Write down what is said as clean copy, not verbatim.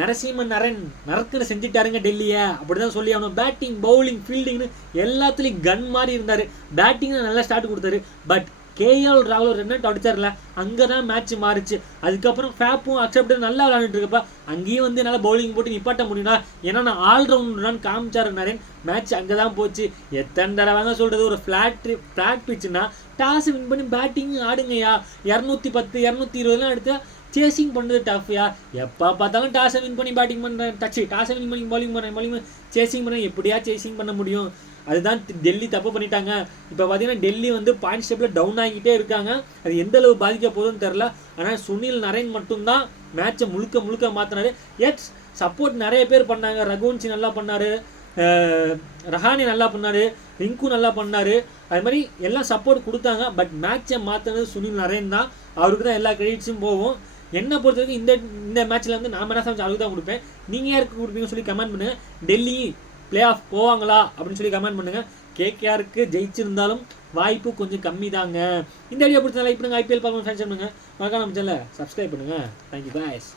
நரசிம்மன் நரக்குன்னு செஞ்சுட்டாருங்க டெல்லியை, அப்படிதான் சொல்லி அவனும். பேட்டிங், பவுலிங், ஃபீல்டிங்னு எல்லாத்துலேயும் கன் மாதிரி இருந்தார். பேட்டிங் நல்லா ஸ்டார்ட் கொடுத்தாரு. பட் கேஎல் ராகுல் ரன் அவுட் அடிச்சார்ல, அங்கே தான் மேட்ச் மாறிச்சு. அதுக்கப்புறம் ஃபேப்பும் அக்செப்டும் நல்லா விளையாண்டுட்டு இருக்கப்பா, அங்கேயும் வந்து என்னால் பவுலிங் போட்டு நிப்பாட்ட முடியும்னா, ஏன்னா நான் ஆல்ரவுண்டர்னு காமிச்சாரு நரேன். மேட்ச் அங்கே தான் போச்சு. எத்தனை தடவைங்க சொல்கிறது, ஒரு ஃப்ளாட் பிச்சுன்னா டாஸ் வின் பண்ணி பேட்டிங் ஆடுங்கய்யா. 210 220 எடுத்து சேசிங் பண்ணுறது டஃப்யா. எப்போ பார்த்தாலும் டாஸை வின் பண்ணி பேட்டிங் பண்ணுறேன், டாஸை வின் பண்ணி பவுலிங் சேசிங் பண்ண எப்படியா சேசிங் பண்ண முடியும்? அதுதான் டெல்லி தப்பு பண்ணிட்டாங்க. இப்போ பார்த்தீங்கன்னா டெல்லி வந்து பாயிண்ட் ஸ்டெப்பில் டவுன் ஆகிட்டே இருக்காங்க. அது எந்த அளவு பாதிக்க போகுதுன்னு தெரில. ஆனால் சுனில் நரேன் மட்டும்தான் மேட்சை முழுக்க மாற்றினாரு. எஸ், சப்போர்ட் நிறைய பேர் பண்ணாங்க. ரகுவன்சி நல்லா பண்ணார், ரஹானே நல்லா பண்ணார், ரிங்கு நல்லா பண்ணார். அது மாதிரி எல்லாம் சப்போர்ட் கொடுத்தாங்க. பட் மேட்சை மாற்றினது சுனில் நரேன் தான். அவருக்கு தான் எல்லா கிரெடிட்ஸும் போகும். என்னை பொறுத்த வரைக்கும் இந்த மேட்ச்சில் வந்து நான் என்ன அவருக்கு தான் கொடுப்பேன். நீங்கள் யாருக்கு கொடுப்பீங்கன்னு சொல்லி கமெண்ட் பண்ணுங்கள். டெல்லி பிளே ஆஃப் போவாங்களா அப்படின்னு சொல்லி கமெண்ட் பண்ணுங்கள். கேகேஆருக்கு ஜெயிச்சிருந்தாலும் வாய்ப்பு கொஞ்சம் கம்மி தாங்க. இந்த வீடியோ பிடிச்சா லைக் பண்ணுங்கள். ஐபிஎல் பார்க்கணும் ஃபேன்ஸ் பண்ணுங்கள். மறக்காம நம்ம சேனலை சப்ஸ்கிரைப் பண்ணுங்கள். Thank you guys.